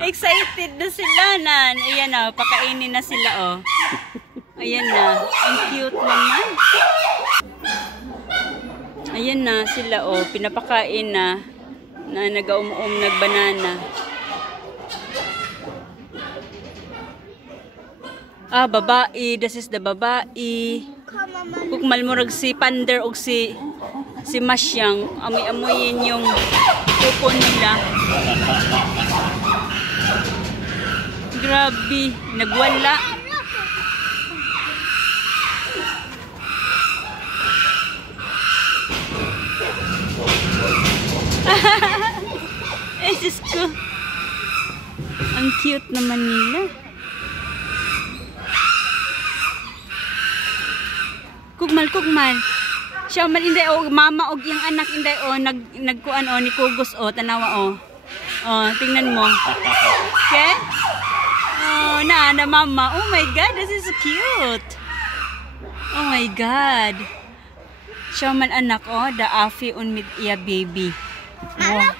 Excited na sila na. Ayan na, pakainin na sila oh. Ayan na. Ang cute naman. Ayan na sila oh. Pinapakain na. Na nag-uum nagbanana. Ah, babae. This is the babae. Kung malmurag si Pander o si Masyang, amoy-amoyin yung pupo nila. Grabe, nagwala. Eh, Diyos ko. Ang cute naman nila. Kugmal. Siya man inday o mama og yung anak inday o nagkuan o ni Kugos o tanawa o. Oh, tingnan mo. Okay? Oh, na mama. Oh my god, this is so cute. Oh my god. Siya man anak o, the afi on with iya baby. Wow.